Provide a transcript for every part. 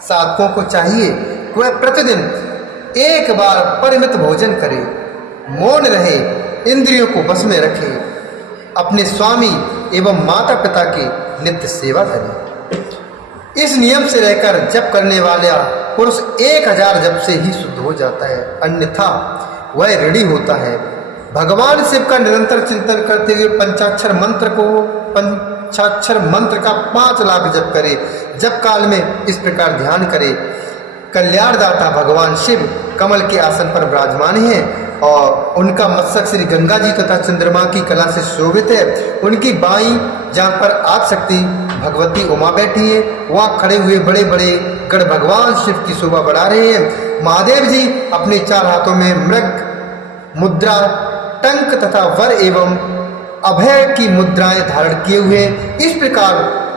साधकों को चाहिए कि वह प्रतिदिन एक बार परिमित भोजन करे, मौन रहे, इंद्रियों को बस में रखे, अपने स्वामी एवं माता पिता की नित्य सेवा करे। इस नियम से रहकर जप करने वाला पुरुष 1000 जप से ही शुद्ध हो जाता है, अन्यथा वह ऋणी होता है। भगवान शिव का निरंतर चिंतन करते हुए पंचाक्षर मंत्र का 5 लाख जप करे। जप काल में इस प्रकार ध्यान करे, कल्याणदाता भगवान शिव कमल के आसन पर विराजमान हैं और उनका मस्तक श्री गंगा जी तथा चंद्रमा की कला से शोभित है। उनकी बाईं जहाँ पर आदिशक्ति भगवती उमा बैठी है, वहाँ खड़े हुए बड़े बड़े गण भगवान शिव की शोभा बढ़ा रहे हैं। महादेव जी अपने 4 हाथों में मृग मुद्रा, टंक तथा वर एवं अभय की मुद्राएं धारण किए हुए। इस प्रकार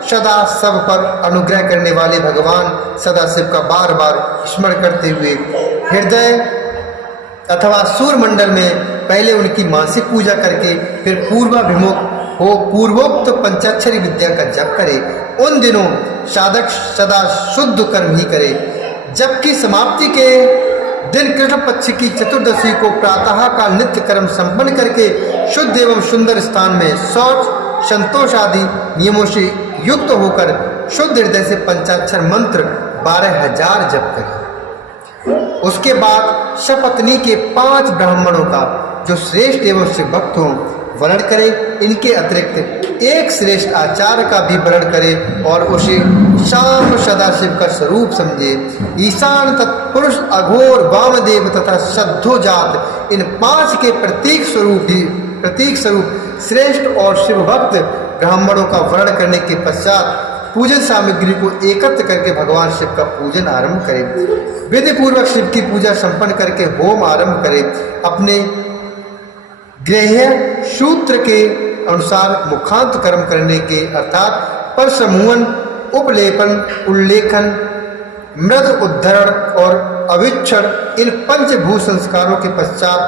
सदा सब पर अनुग्रह करने वाले भगवान सदाशिव का बार बार स्मरण करते हुए हृदय अथवा सूर्यमंडल में पहले उनकी मासिक पूजा करके फिर पूर्वाभिमुख हो पूर्वोक्त पंचाक्षरी विद्या का जप करे। उन दिनों साधक सदा शुद्ध कर्म ही करे। जबकि समाप्ति के दिन कृष्ण पक्ष की चतुर्दशी को प्रातः का नित्य कर्म संपन्न करके शुद्ध एवं सुंदर स्थान में शौच, संतोष आदि नियमों से युक्त होकर शुद्ध हृदय से पंचाक्षर मंत्र 12,000 जप करें। उसके बाद सपत्नी के 5 ब्राह्मणों का जो श्रेष्ठ एवं शिव भक्त हों वर्ण करे। इनके अतिरिक्त एक श्रेष्ठ आचार्य का भी वर्ण करे और उसे शाम सदाशिव का स्वरूप समझे। ईशान तत्पुरुष, अघोर, वामदेव तथा सद्धोजात इन 5 के प्रतीक स्वरूप श्रेष्ठ और शिव भक्त ब्राह्मणों का वर्ण करने के पश्चात पूजन सामग्री को एकत्र करके भगवान शिव का पूजन आरंभ करें। विधि पूर्वक शिव की पूजा संपन्न करके होम आरंभ करें। अपने ग्रेह्य सूत्र के अनुसार मुखांत कर्म करने के अर्थात परसमूहन, उपलेपन, उल्लेखन, मृद उद्धरण और अविक्षण इन 5 भू संस्कारों के पश्चात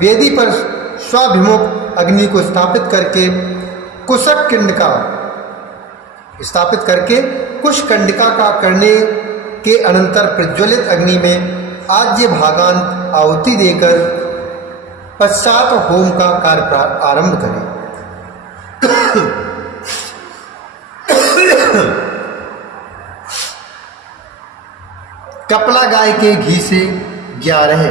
वेदी पर स्वाभिमुख अग्नि को स्थापित करके कुशकंडिका का करने के अनंतर प्रज्वलित अग्नि में आज्य भागांत आहुति देकर पश्चात होम का कार्य आरंभ करें। कपला गाय के घी से 11,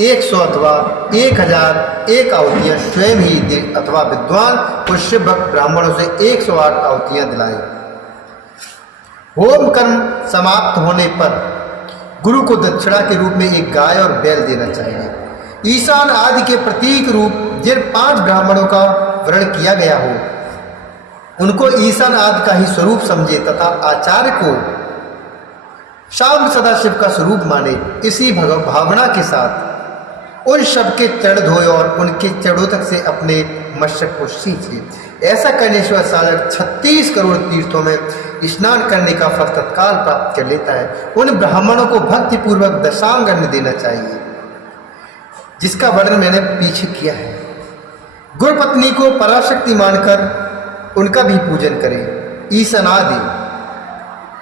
100 अथवा 1001 आहुतियां स्वयं ही दे अथवा विद्वान पुष्य भक्त ब्राह्मणों से 108 आहुतियां दिलाए। होम कर्म समाप्त होने पर गुरु को दक्षिणा के रूप में एक गाय और बैल देना चाहिए। ईशान आदि के प्रतीक रूप जिन 5 ब्राह्मणों का वर्ण किया गया हो उनको ईशान आदि का ही स्वरूप समझे तथा आचार्य को शाम सदाशिव का स्वरूप माने। इसी भावना के साथ उन सब के चरण धोए और उनके चरणों से अपने मस्तक को सींचे। ऐसा करने से साधक 36 करोड़ तीर्थों में स्नान करने का फल तत्काल प्राप्त कर लेता है। उन ब्राह्मणों को भक्ति पूर्वक दशांग अन्न देना चाहिए, जिसका वर्णन मैंने पीछे किया है। गुरु पत्नी को पराशक्ति मानकर उनका भी पूजन करें।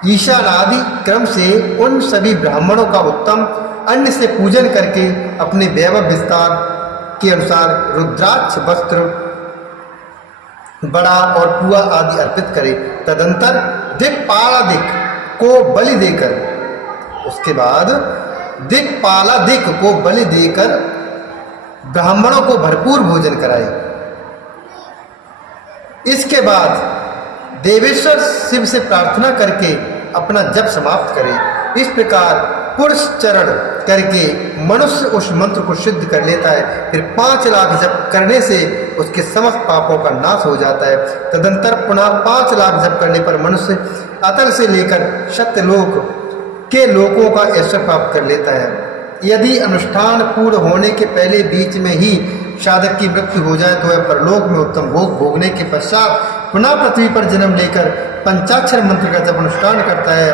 ईशानादि क्रम से उन सभी ब्राह्मणों का उत्तम अन्न से पूजन करके अपने वैभव विस्तार के अनुसार रुद्राक्ष, वस्त्र, बड़ा और पुआ आदि अर्पित करें। तदंतर दिक्पालादिक को बलि देकर उसके बाद दिक्पालादिक को बलि देकर ब्राह्मणों को भरपूर भोजन कराए। इसके बाद देवेश्वर शिव से प्रार्थना करके अपना जप समाप्त करे। इस प्रकार पुरुष चरण करके मनुष्य उस मंत्र को सिद्ध कर लेता है। फिर 5 लाख जप करने से उसके समस्त पापों का नाश हो जाता है। तदंतर पुनः 5 लाख जप करने पर मनुष्य अतल से लेकर सत्यलोक के लोकों का ऐश्वर्य प्राप्त कर लेता है। यदि अनुष्ठान पूर्ण होने के पहले बीच में ही साधक की मृत्यु हो जाए तो वह परलोक में उत्तम भोग भोगने के पश्चात पुनः पृथ्वी पर जन्म लेकर पंचाक्षर मंत्र का जब अनुष्ठान करता है,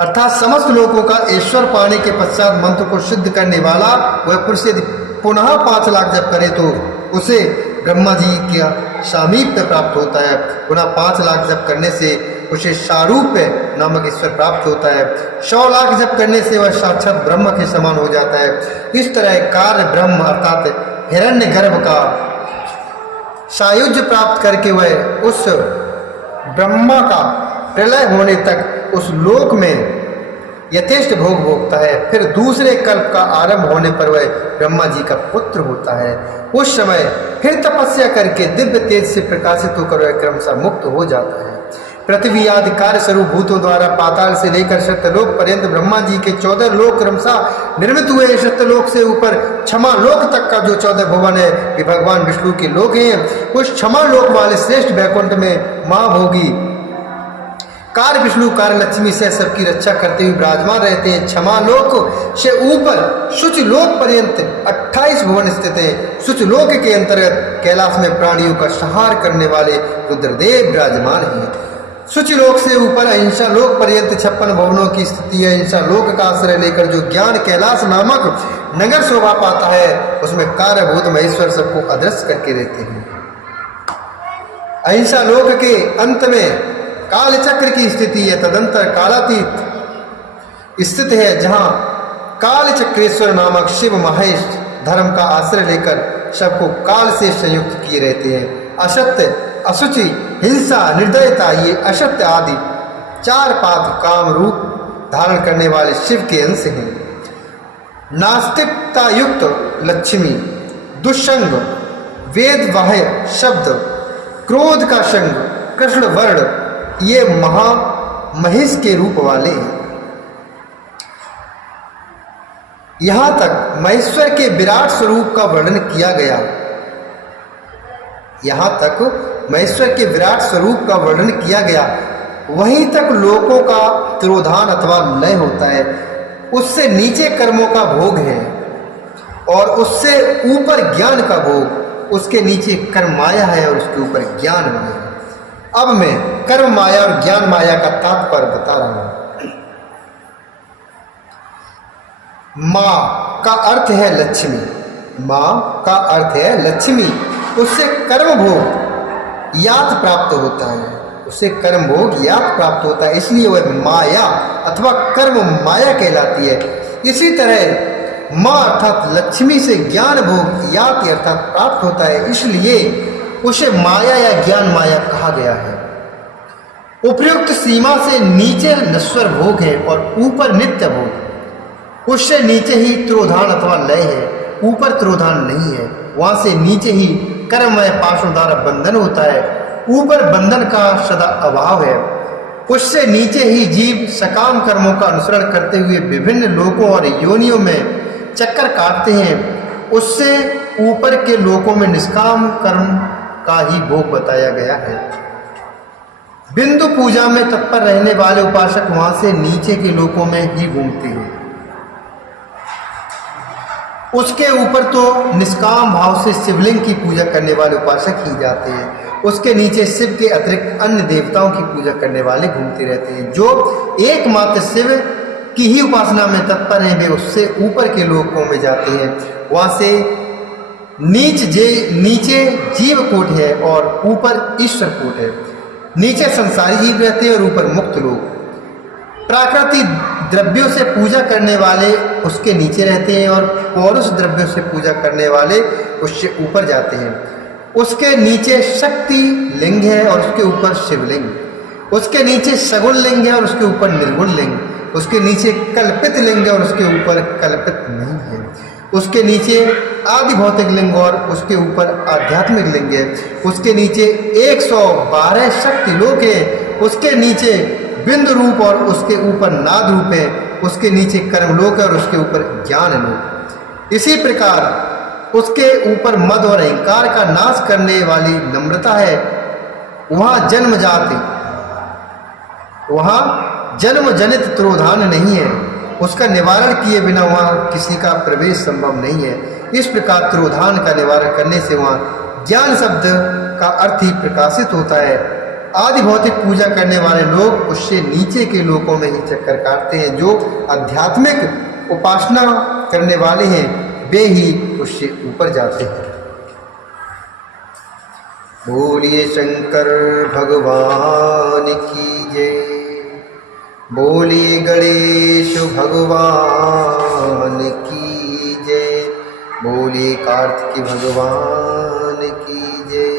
अर्थात समस्त लोगों का ईश्वर पाने के पश्चात मंत्र को सिद्ध करने वाला वह पुरुष यदि पुनः 5 लाख जप करे तो उसे ब्रह्मा जी का सामीप्य प्राप्त होता है। पुनः 5 लाख जप करने से उसे शारूप नामक ईश्वर प्राप्त होता है। 100 लाख जप करने से वह साक्षात ब्रह्म के समान हो जाता है। इस तरह कार्य ब्रह्म अर्थात हिरण्य गर्भ का सायुज्य प्राप्त करके वह उस ब्रह्मा का प्रलय होने तक उस लोक में यथेष्ट भोग भोगता है। फिर दूसरे कल्प का आरंभ होने पर वह ब्रह्मा जी का पुत्र होता है। उस समय फिर तपस्या करके दिव्य तेज से प्रकाशित होकर वह क्रमशः मुक्त हो जाता है। पृथ्वी आदि कार्य स्वरूप भूतों द्वारा पाताल से लेकर सत्यलोक पर्यंत ब्रह्मा जी के 14 लोक क्रमशः निर्मित हुए। सत्यलोक से ऊपर क्षमा लोक तक का जो 14 भुवन है ये भगवान विष्णु के लोक हैं। उस क्षमा लोक वाले श्रेष्ठ वैकुंठ में महाभोगी कार्य विष्णु कार्य लक्ष्मी से सबकी रक्षा करते हुए विराजमान रहते हैं। क्षमा लोक से ऊपर शुच लोक पर्यंत 28 भुवन स्थित हैं। शुच लोक के अंतर्गत कैलाश में प्राणियों का संहार करने वाले रुद्रदेव विराजमान हैं। शुच लोक से ऊपर अहिंसा लोक पर्यंत 56 भवनों की स्थिति है। अहिंसा लोक का आश्रय लेकर जो ज्ञान कैलाश नामक नगर शोभा पाता है उसमें कार्यभूत महेश्वर सबको अदृश्य करके रहते हैं। अहिंसा लोक के अंत में काल चक्र की स्थिति है। तदंतर कालातीत स्थित है जहां काल चक्रेश्वर नामक शिव महेश धर्म का आश्रय लेकर सबको काल से संयुक्त किए रहते हैं। असत्य, असुचि, हिंसा, निर्दयता ये असत्य आदि 4 पाप काम रूप धारण करने वाले शिव के अंश हैं। नास्तिकता युक्त लक्ष्मी, दुष्संग, वेद बाह्य शब्द, क्रोध का संग, कृष्ण वर्ण ये महिष के रूप वाले हैं। यहां तक महेश्वर के विराट स्वरूप का वर्णन किया गया। यहां तक महेश्वर के विराट स्वरूप का वर्णन किया गया। वहीं तक लोकों का तिरोधान अथवा लय होता है। उससे नीचे कर्मों का भोग है और उससे ऊपर ज्ञान का भोग। उसके नीचे कर्म माया है और उसके ऊपर ज्ञान माया है। अब मैं कर्म माया और ज्ञान माया का तात्पर्य बता रहा हूं। मां का अर्थ है लक्ष्मी। मां का अर्थ है लक्ष्मी। उससे कर्म भोग यात प्राप्त होता है। उससे कर्म भोग यात प्राप्त होता है, इसलिए वह माया अथवा कर्म माया कहलाती है। इसी तरह मां अर्थात लक्ष्मी से ज्ञान भोग यात अर्थात प्राप्त होता है, इसलिए उसे माया या ज्ञान माया कहा गया है। उपयुक्त सीमा से नीचे नश्वर भोग है और ऊपर नित्य भोग। उससे नीचे ही त्रोधान अथवा लय है, ऊपर त्रोधान नहीं है। वहां से नीचे ही कर्ममय पाशों द्वारा बंधन होता है, ऊपर बंधन का सदा अभाव है। उससे नीचे ही जीव सकाम कर्मों का अनुसरण करते हुए विभिन्न लोकों और योनियों में चक्कर काटते हैं। उससे ऊपर के लोकों में निष्काम कर्म का ही भोग बताया गया है। बिंदु पूजा में तत्पर रहने वाले उपासक वहां से नीचे के लोकों में ही घूमते हैं। उसके ऊपर तो निष्काम भाव से शिवलिंग की पूजा करने वाले उपासक ही जाते हैं। उसके नीचे शिव के अतिरिक्त अन्य देवताओं की पूजा करने वाले घूमते रहते हैं। जो एकमात्र शिव की ही उपासना में तत्पर हैं वे उससे ऊपर के लोकों में जाते हैं। वहां से नीचे जीव कूट है और ऊपर ईश्वर कूट है। नीचे संसारी जीव रहते हैं और ऊपर मुक्त लोग। प्राकृतिक द्रव्यों से पूजा करने वाले उसके नीचे रहते हैं और पौरुष द्रव्यों से पूजा करने वाले उससे ऊपर जाते हैं। उसके नीचे शक्ति लिंग है और उसके ऊपर शिवलिंग। उसके नीचे सगुण लिंग है और उसके ऊपर निर्गुण लिंग। उसके नीचे कल्पित लिंग है और उसके ऊपर कल्पित नहीं है। उसके नीचे आदि भौतिक लिंग और उसके ऊपर आध्यात्मिक लिंग है। उसके नीचे 112 शक्ति लोक है। उसके नीचे बिंदु रूप और उसके ऊपर नाद रूप है। उसके नीचे कर्म लोक है और उसके ऊपर ज्ञान लोक। इसी प्रकार उसके ऊपर मद और अहंकार का नाश करने वाली नम्रता है। वहां जन्म जनित त्रोधान नहीं है। उसका निवारण किए बिना वहाँ किसी का प्रवेश संभव नहीं है। इस प्रकार त्रोधान का निवारण करने से वहाँ ज्ञान शब्द का अर्थ ही प्रकाशित होता है। आदि भौतिक पूजा करने वाले लोग उससे नीचे के लोकों में ही चक्कर काटते हैं। जो आध्यात्मिक उपासना करने वाले हैं वे ही उससे ऊपर जाते हैं। बोलिए शंकर भगवान की जय। बोलिए गणेश भगवान की जय। बोलिए कार्तिक भगवान की जय।